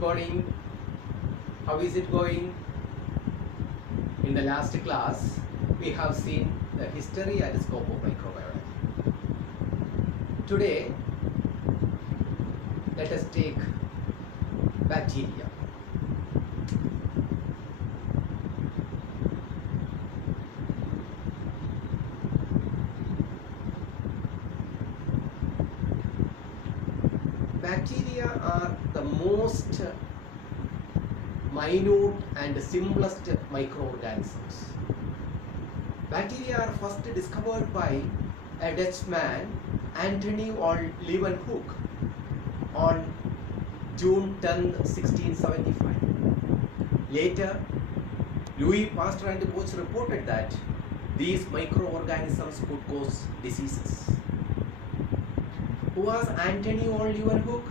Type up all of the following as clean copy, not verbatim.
Good morning. How is it going? In the last class, we have seen the history and scope of microbiology. Today, let us take bacteria. Bacteria are the most minute and simplest microorganisms. Bacteria are first discovered by a Dutchman, Antony van Leeuwenhoek, on June 10, 1675. Later, Louis Pasteur and Koch reported that these microorganisms could cause diseases. Who was Antony van Leeuwenhoek?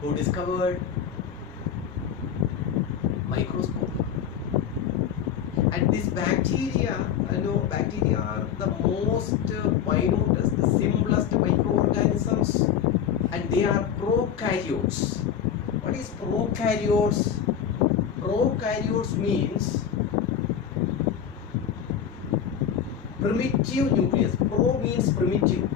Who discovered microscope. And this bacteria, bacteria are the most minutest, the simplest microorganisms, and they are prokaryotes. What is prokaryotes? Prokaryotes means primitive nucleus. Pro means primitive.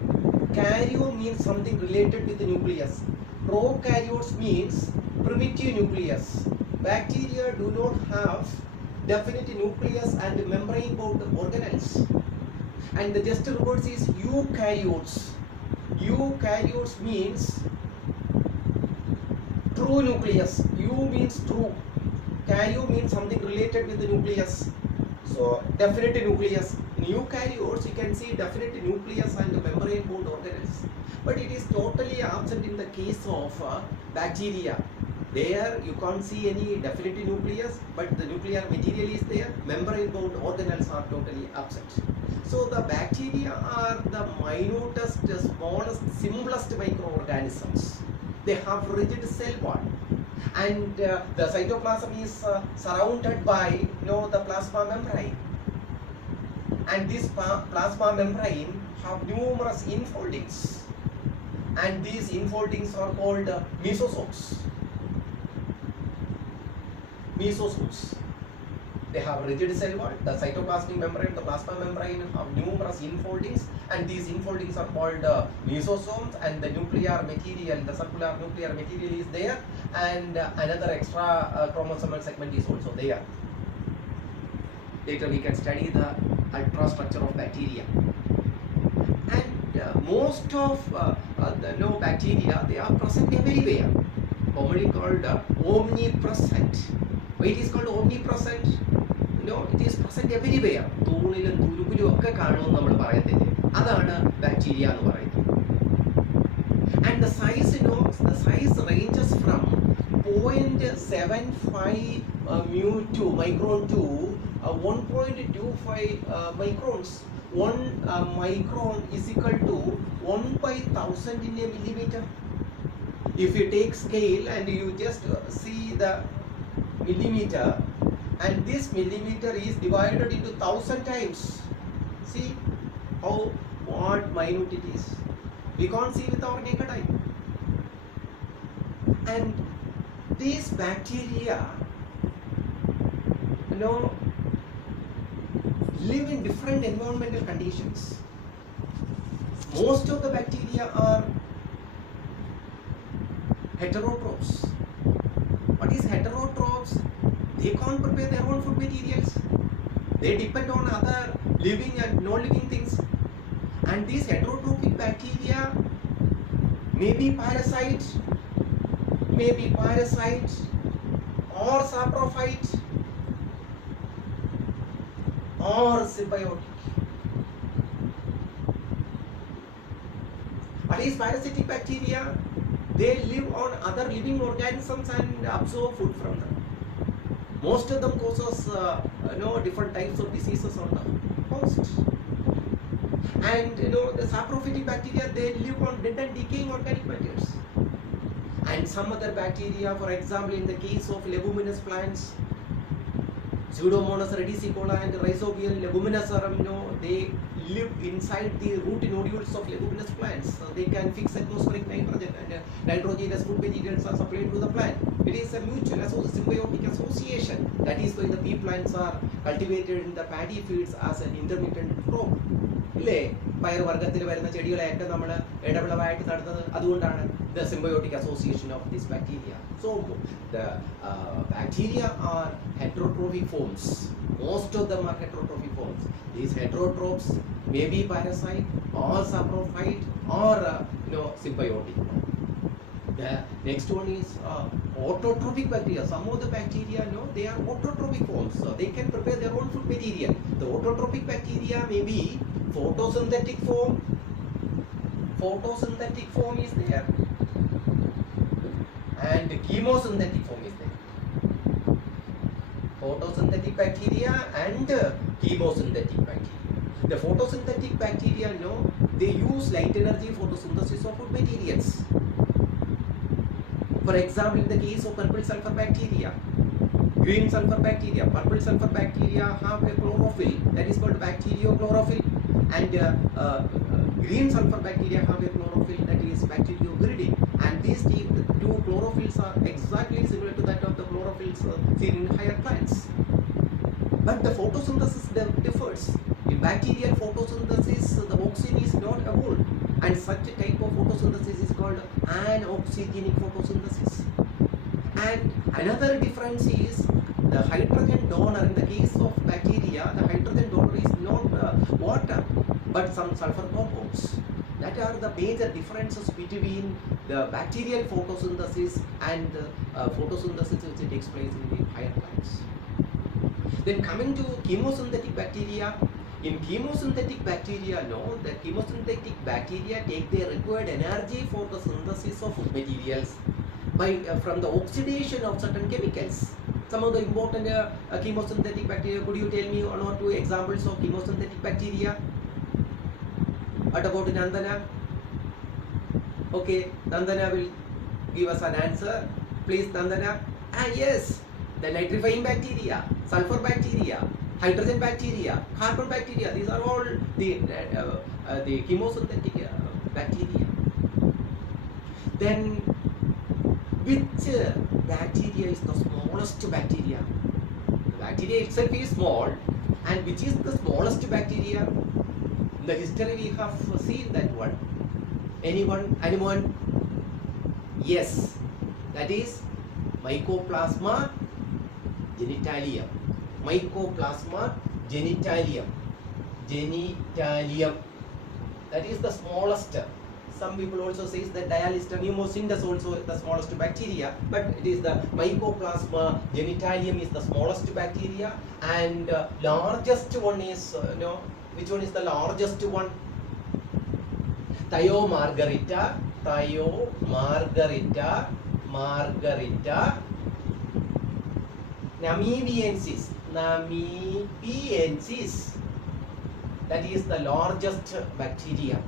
Karyo means something related with the nucleus. Prokaryotes means primitive nucleus. Bacteria do not have definite nucleus and membrane-bound organelles. And the just reverse is eukaryotes. Eukaryotes means true nucleus. Eu means true. Karyo means something related with the nucleus. So definite nucleus. In eukaryotes, you can see definite nucleus and membrane-bound organelles. But it is totally absent in the case of bacteria. There you can't see any definite nucleus, but the nuclear material is there. Membrane-bound organelles are totally absent. So the bacteria are the minutest, smallest, simplest microorganisms. They have rigid cell wall, and the cytoplasm is surrounded by the plasma membrane. And this plasma membrane have numerous infoldings, and these infoldings are called mesosomes. Mesosomes. They have rigid cell wall. The cytoplasmic membrane, the plasma membrane have numerous infoldings, and these infoldings are called mesosomes. And the nuclear material, the circular nuclear material is there, and another extra chromosomal segment is also there. Later we can study the ultrastructure of bacteria. And most of the bacteria, they are present everywhere, commonly called omnipresent. Why it is called omnipresent? It is present everywhere. തൂണിലും തുരുമ്പിലും ഒക്കെ കാണുമെന്ന് നമ്മൾ പറയത്തില്ലേ, അതാണ് bacteria എന്ന് പറയുന്നത്. And the size, the size ranges from 0.75 micron to 1.25 microns. 1 micron is equal to 1/1000 in a millimeter. If you take scale and you just see the millimeter, and this millimeter is divided into 1000 times. See how what minute it is. We can't see with our naked eye. And these bacteria, live in different environmental conditions. Most of the bacteria are heterotrophs. What is heterotrophs? They can't prepare their own food materials. They depend on other living and non-living things. And these heterotrophic bacteria may be parasites, or saprophyte, or symbiotic. What is parasitic bacteria? They live on other living organisms and absorb food from them. Most of them causes different types of diseases on the host. And the saprophytic bacteria, they live on dead and decaying organic matters. And some other bacteria, for example, in the case of leguminous plants, Pseudomonas reticola and Rhizobium leguminosarum, they live inside the root nodules of leguminous plants. So they can fix atmospheric nitrogen, and nitrogenous food materials are supplied to the plant. It is a mutual symbiotic association. That is why the pea plants are cultivated in the paddy fields as an intermittent crop. The symbiotic association of this bacteria. So the bacteria are heterotrophic forms. Most of them are heterotrophic forms. These heterotrophs may be parasite or saprophyte or symbiotic. The next one is autotrophic bacteria. Some of the bacteria, they are autotrophic forms. So they can prepare their own food material. The autotrophic bacteria may be photosynthetic form. Photosynthetic form is there, and chemosynthetic form is there. Photosynthetic bacteria and chemosynthetic bacteria. The photosynthetic bacteria, they use light energy for the synthesis of food materials. For example, in the case of purple sulfur bacteria, green sulfur bacteria, purple sulfur bacteria have a chlorophyll, that is called bacteriochlorophyll, and green sulfur bacteria have a chlorophyll, that is bacteriopyridine, and these two chlorophylls are exactly similar to that of the chlorophylls seen in higher plants. But the photosynthesis differs. In bacterial photosynthesis, the oxygen is not evolved, and such a type of photosynthesis is called anoxygenic photosynthesis. And another difference is the hydrogen donor. In the case of bacteria, the hydrogen donor is not water, but some sulfur compounds. That are the major differences between the bacterial photosynthesis and the photosynthesis which takes place in the higher plants. Then coming to chemosynthetic bacteria. In chemosynthetic bacteria, the chemosynthetic bacteria take their required energy for the synthesis of food materials from the oxidation of certain chemicals. Some of the important chemosynthetic bacteria, could you tell me one or two examples of chemosynthetic bacteria? What about Nandana? Okay, Nandana will give us an answer. Please, Nandana. Yes, the nitrifying bacteria, sulfur bacteria, hydrogen bacteria, carbon bacteria. These are all the chemosynthetic bacteria. Then, which bacteria is the smallest bacteria? The bacteria itself is small, and which is the smallest bacteria? In the history we have seen that one. Anyone? Yes, that is Mycoplasma genitalium. Mycoplasma genitalium. That is the smallest. Some people also say that Dialistomycin is also the smallest bacteria, but it is the Mycoplasma genitalium is the smallest bacteria, and largest one is which one is the largest one? Thiomargarita, Namibiensis. That is the largest bacteria.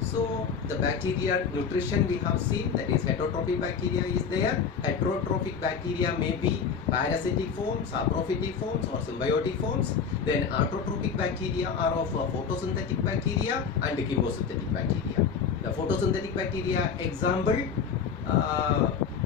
So the bacteria nutrition we have seen, that is heterotrophic bacteria is there. Heterotrophic bacteria may be parasitic forms, saprophytic forms or symbiotic forms. Then autotrophic bacteria are of photosynthetic bacteria and chemosynthetic bacteria. The photosynthetic bacteria example,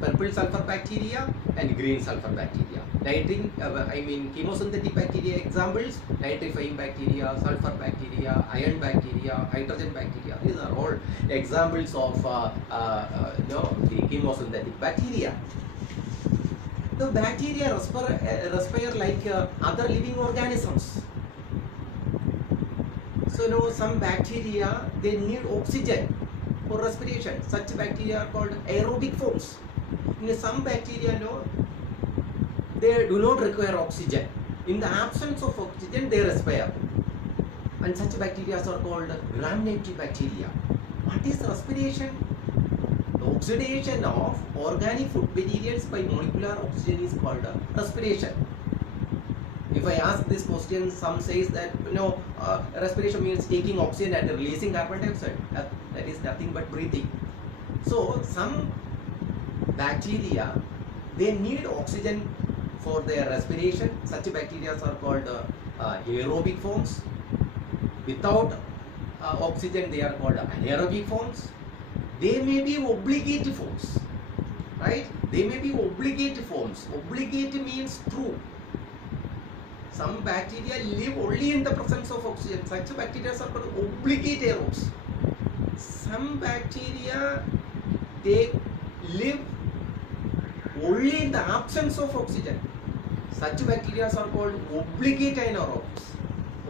purple sulfur bacteria and green sulfur bacteria. Chemosynthetic bacteria examples, nitrifying bacteria, sulfur bacteria, iron bacteria, hydrogen bacteria. These are all examples of the chemosynthetic bacteria. The bacteria respire like other living organisms. So some bacteria, they need oxygen for respiration. Such bacteria are called aerobic forms. In some bacteria, they do not require oxygen. In the absence of oxygen, they respire. And such bacteria are called gram-negative bacteria. What is respiration? The oxidation of organic food materials by molecular oxygen is called respiration. If I ask this question, some says that respiration means taking oxygen and releasing carbon dioxide. That is nothing but breathing. So some bacteria, they need oxygen for their respiration. Such bacteria are called aerobic forms. Without oxygen, they are called anaerobic forms. They may be obligate forms, right? They may be obligate forms. Obligate means true. Some bacteria live only in the presence of oxygen. Such bacteria are called obligate aerobes. Some bacteria, they live only in the absence of oxygen. Such bacteria are called obligate anaerobes.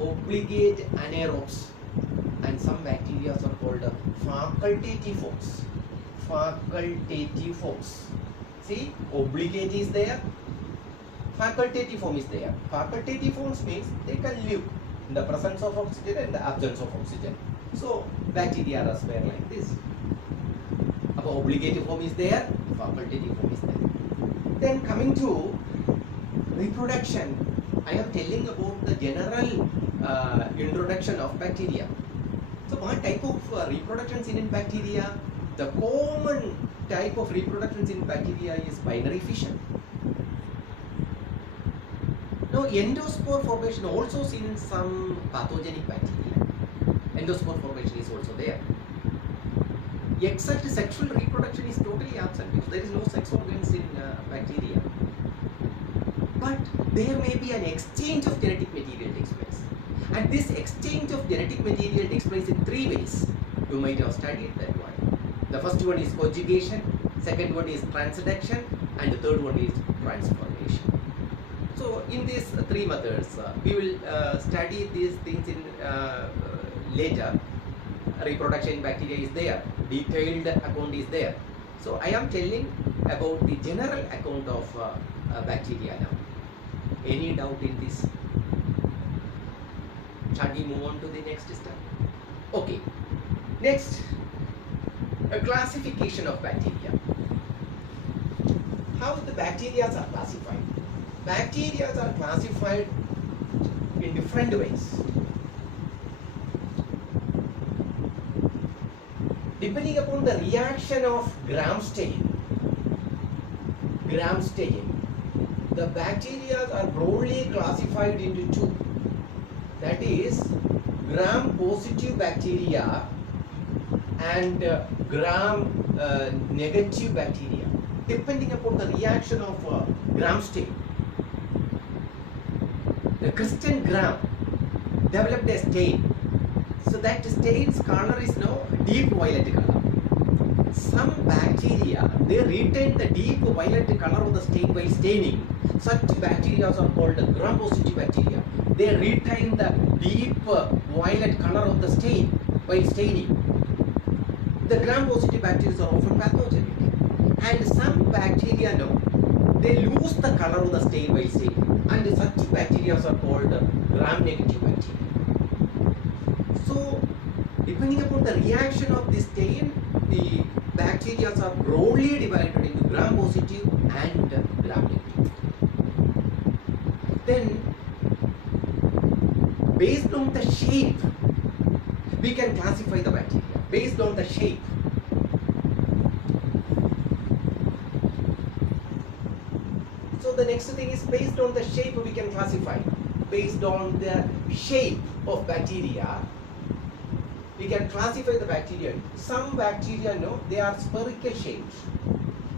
Obligate anaerobes. And some bacteria are called facultative forms. Facultative forms. See, obligate is there, facultative form is there. Facultative forms means they can live in the presence of oxygen and the absence of oxygen. So bacteria are square like this. Obligate form is there, facultative form is there. Then coming to reproduction, I am telling about the general introduction of bacteria. So what type of reproductions in bacteria? The common type of reproductions in bacteria is binary fission. Now endospore formation also seen in some pathogenic bacteria. Endospore formation is also there. Except sexual reproduction is totally absent because there is no sex organs in bacteria. But there may be an exchange of genetic material takes place. And this exchange of genetic material takes place in three ways. You might have studied that one. The first one is conjugation, second one is transduction, and the third one is transformation. So in these three methods, we will study these things in later. Reproduction in bacteria is there, detailed account is there. So I am telling about the general account of bacteria now. Any doubt in this? Shall we move on to the next step? Okay. Next, a classification of bacteria. How the bacteria are classified? Bacteria are classified in different ways. Depending upon the reaction of Gram stain, the bacteria are broadly classified into two. That is, gram-positive bacteria and gram-negative bacteria. Depending upon the reaction of Gram stain, the Christian Gram developed a stain. So that stain's color is now deep violet color. Some bacteria, they retain the deep violet color of the stain while staining. Such bacteria are called gram-positive bacteria. They retain the deep violet color of the stain while staining. The gram-positive bacteria are often pathogenic. And some bacteria, no, they lose the color of the stain while staining. And such bacteria are called gram-negative bacteria. So, depending upon the reaction of this stain, the bacteria are broadly divided into gram-positive and gram-negative. Then, based on the shape, we can classify the bacteria. Based on the shape. So, the next thing is based on the shape we can classify. Based on the shape of bacteria, we can classify the bacteria. Some bacteria, no, they are spherical shaped.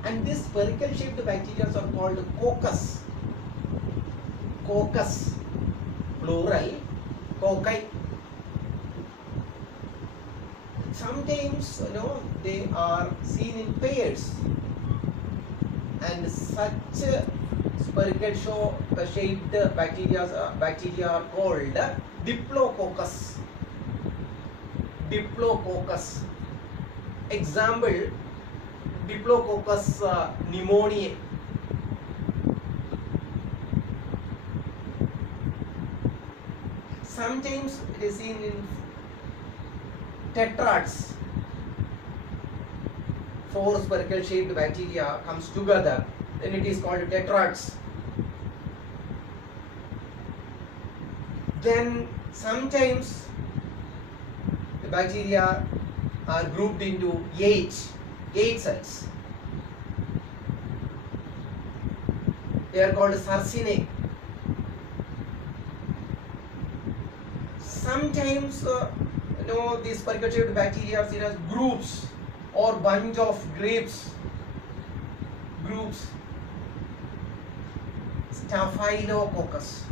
And this spherical shaped bacteria are called coccus. Coccus, plural, cocci. Sometimes, you know, they are seen in pairs. And such spherical shaped bacteria are called Diplococcus. Diplococcus. Example, Diplococcus pneumoniae. Sometimes it is seen in tetrads. 4 spherical shaped bacteria comes together, then it is called tetrads. Then sometimes the bacteria are grouped into 8 cells. They are called sarcinae. Sometimes these pericardial bacteria are seen as groups or bunch of grapes. Groups. Staphylococcus.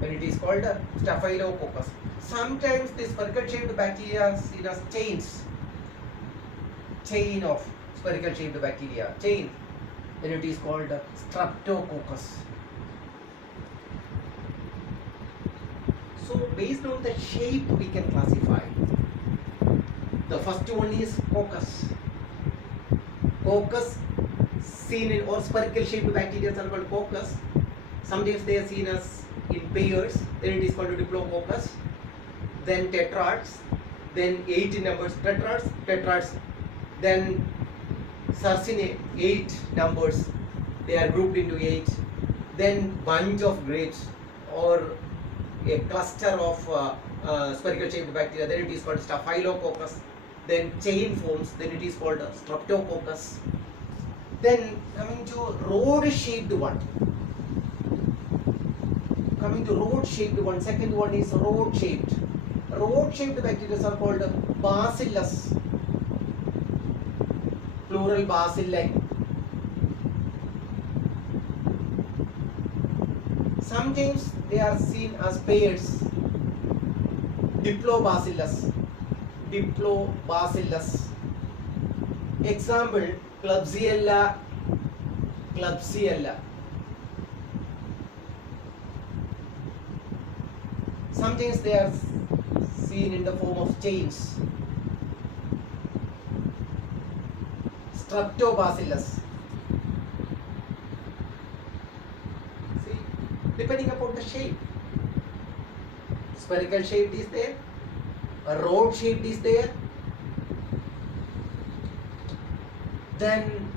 When it is called Staphylococcus. Sometimes this spherical-shaped bacteria are seen as chains. Chain of spherical-shaped bacteria. Chain. Then it is called Streptococcus. So based on the shape we can classify. The first one is coccus. Coccus seen in or spherical shaped bacteria are called coccus. Sometimes they are seen as in pairs. Then it is called Diplococcus. Then tetrads. Then 8 numbers tetrads. Then sarcinae, 8 numbers. They are grouped into 8. Then bunch of grapes or a cluster of spherical shaped bacteria. Then it is called Staphylococcus. Then chain forms. Then it is called Streptococcus. Then coming to rod shaped one. Second one is rod shaped. Rod shaped bacteria are called Bacillus. Plural bacilli. Sometimes they are seen as pairs. Diplobacillus. Example, Klebsiella. Sometimes they are seen in the form of chains. Streptobacillus. See, depending upon the shape. Spherical shaped is there. A rod shaped is there. Then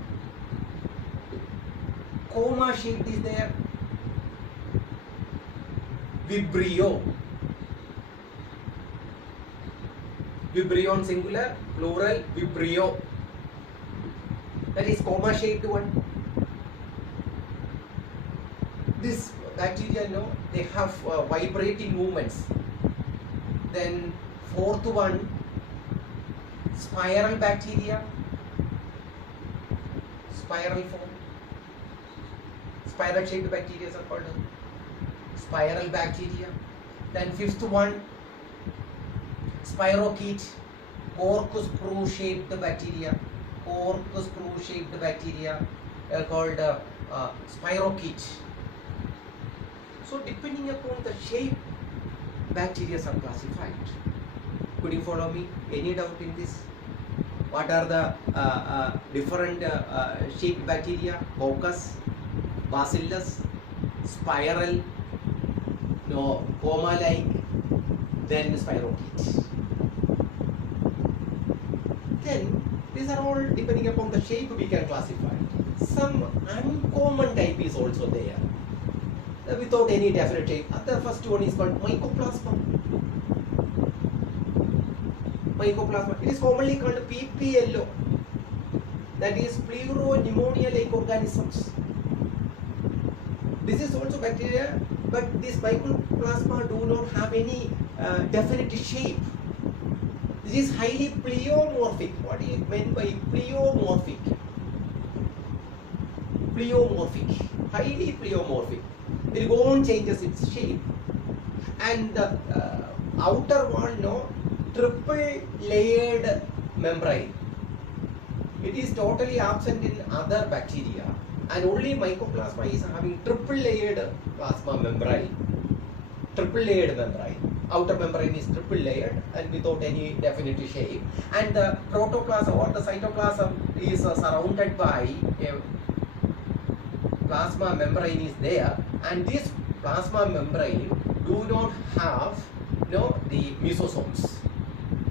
coma shaped is there. Vibrio. Vibrion singular, plural, vibrio. That is coma shaped one. This bacteria, they have vibrating movements. Then fourth one, spiral bacteria. Spiral form. Spiral shaped bacteria are called spiral bacteria. Then fifth one, spirochete, corkscrew shaped bacteria. Corkscrew shaped bacteria are called spirochete. So depending upon the shape, bacteria are classified. Could you follow me? Any doubt in this? What are the different shaped bacteria? Coccus, Bacillus, spiral, coma-like, then spirochete. Then these are all depending upon the shape we can classify. Some uncommon type is also there without any definite shape. The first one is called Mycoplasma. It is commonly called PPLO. That is Pleuropneumonia-like organisms. This is also bacteria, but this Mycoplasma do not have any definite shape. This is highly pleomorphic. What is meant by pleomorphic? Highly pleomorphic. It will go on changes its shape. And the outer one, triple layered membrane. It is totally absent in other bacteria, and only Mycoplasma is having triple layered plasma membrane. Outer membrane is triple layered and without any definite shape, and the protoplasm or the cytoplasm is surrounded by a plasma membrane is there, and this plasma membrane do not have the mesosomes.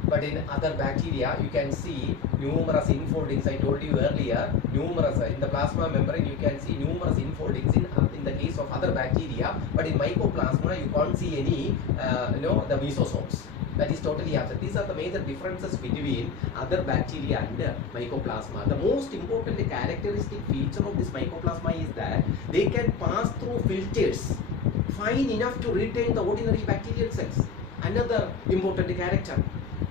But in other bacteria, you can see numerous infoldings. I told you earlier, numerous in the plasma membrane. You can see numerous infoldings in the case of other bacteria. But in Mycoplasma, you can't see any, the mesosomes. That is totally absent. These are the major differences between other bacteria and mycoplasma. The most important characteristic feature of this mycoplasma is that they can pass through filters fine enough to retain the ordinary bacterial cells. Another important character.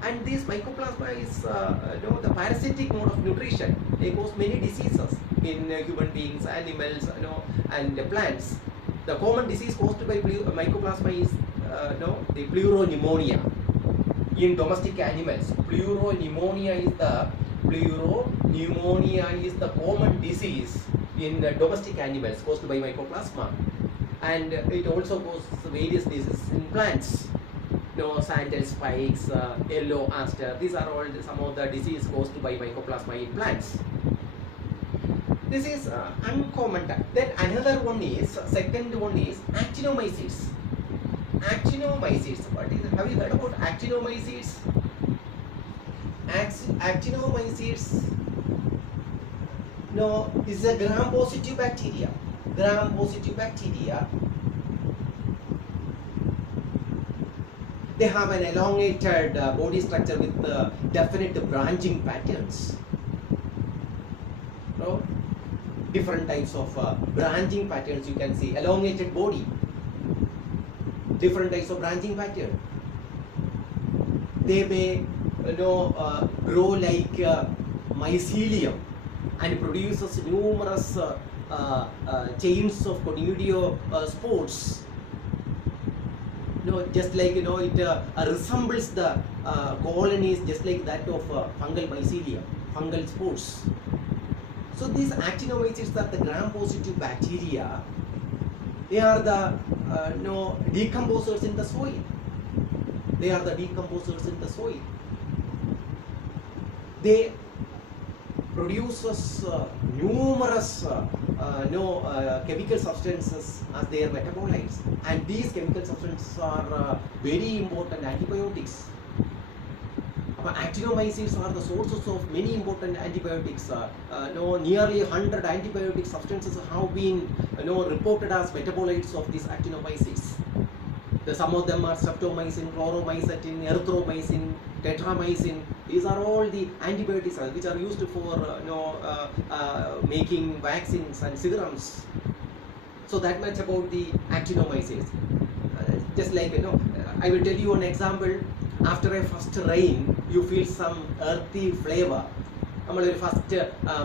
And this mycoplasma is the parasitic mode of nutrition. They cause many diseases in human beings, animals, and plants. The common disease caused by mycoplasma is the pleuropneumonia. In domestic animals, pleuropneumonia is the common disease in domestic animals caused by mycoplasma, and it also causes various diseases in plants. Sandal spikes, yellow aster. These are all some of the diseases caused by mycoplasma in plants. This is uncommon. Then another one is, second one is actinomycetes. Actinomycetes. Have you heard about actinomycetes? Actinomycetes is a gram-positive bacteria. Gram-positive bacteria. They have an elongated body structure with definite branching patterns. Different types of branching patterns you can see. Elongated body. Different types of branching pattern. They may grow like mycelium and produces numerous chains of conidiospores. Just like it resembles the colonies, just like that of fungal mycelium, fungal spores. So these actinomycetes are the gram-positive bacteria. They are the decomposers in the soil. They are the decomposers in the soil. They produces numerous chemical substances as their metabolites, and these chemical substances are very important antibiotics. Actinomycetes are the sources of many important antibiotics. Nearly 100 antibiotic substances have been reported as metabolites of these actinomycetes. Some of them are streptomycin, chloromycetin, erythromycin, tetramycin. These are all the antibiotics which are used for making vaccines and serums. So that much about the actinomycetes. Just like I will tell you an example. After a first rain, you feel some earthy flavor. We first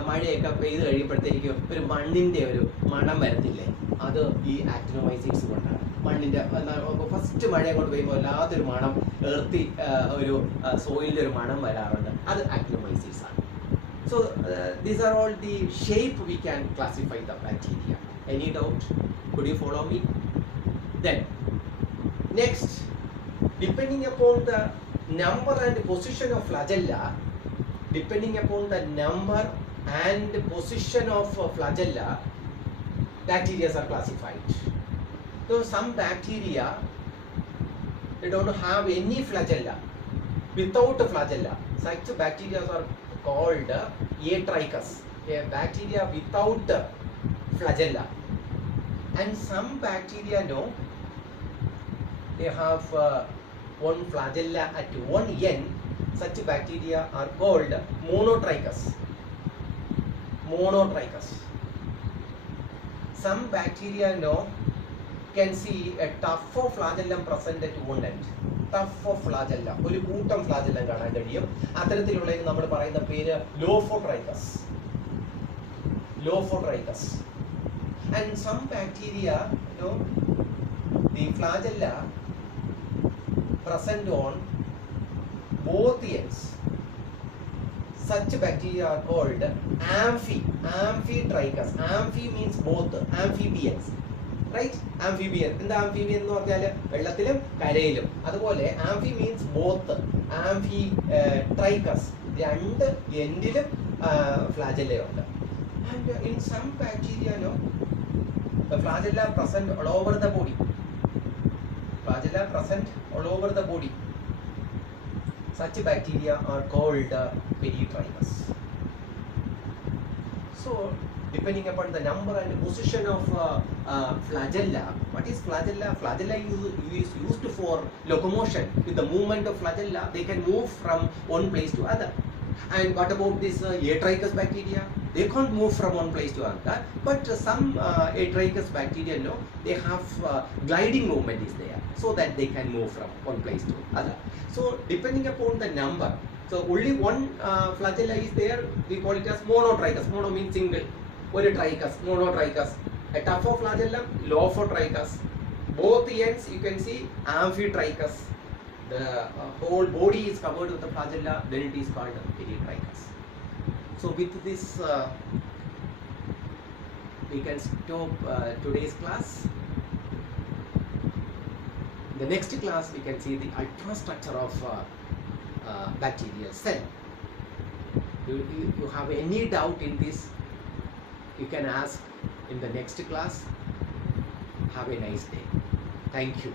മഴയൊക്കെ പെയ്ത് കഴിയുമ്പോഴത്തേക്കും ഒരു മണ്ണിൻ്റെ ഒരു മണം വരത്തില്ലേ, അത് ഈ ആക്ടിനോമൈസീറ്റ്സ് കൊണ്ടാണ്. മണ്ണിൻ്റെ ഫസ്റ്റ് മഴ കൊണ്ട് പെയ്യുമ്പോൾ വല്ലാത്തൊരു മണം, എർത്തി ഒരു സോയിലിൻ്റെ ഒരു മണം വരാറുണ്ട്. അത് ആക്ടിനോമൈസീറ്റ്സ് ആണ്. So these are all the shape we can classify the bacteria. Any doubt? Could you follow me? Then next, depending upon the number and position of flagella, bacteria are classified. So some bacteria, they don't have any flagella. Without a flagella, such bacteria are called Atrichus, a bacteria without flagella. And some bacteria, they have one flagella at one end. Such bacteria are called monotrichous. Some bacteria can see a tuft of flagellum present at one end. Tuft of flagella, ഒരു കൂട്ടം flagellum കാണാൻ കഴിയും. അത്തരത്തിലുള്ളതിന് നമ്മൾ പറയുന്ന പേര് Lophotrichus. And some bacteria, the flagella present on both ends. Such bacteria are called amphitrichous. Amphi means both, amphibians, right? Amphibian. In the amphibian എന്ന് പറഞ്ഞാൽ വെള്ളത്തിലും കരയിലും. അതുപോലെ amphi means both, amphitrichous. രണ്ട് എൻഡിലും flagella ഉണ്ട്. And in some bacteria, the flagella present all over the body. Such bacteria are called peritrichous. So, depending upon the number and position of flagella, What is flagella? Flagella is used for locomotion. With the movement of flagella, they can move from one place to other. And what about this Atrachus bacteria? They can't move from one place to another. But some Atrachus bacteria, no, they have gliding movement is there, so that they can move from one place to other. So depending upon the number, so only one flagella is there, we call it as monotrichous. Mono means single. One trichus, monotrichus. A tougher Lophotrichus. Both ends you can see Amphitrichus. The whole body is covered with the flagella, then it is called Peritrichus. So with this we can stop today's class. The next class we can see the ultrastructure of bacterial cell. You have any doubt in this, you can ask in the next class. Have a nice day. Thank you.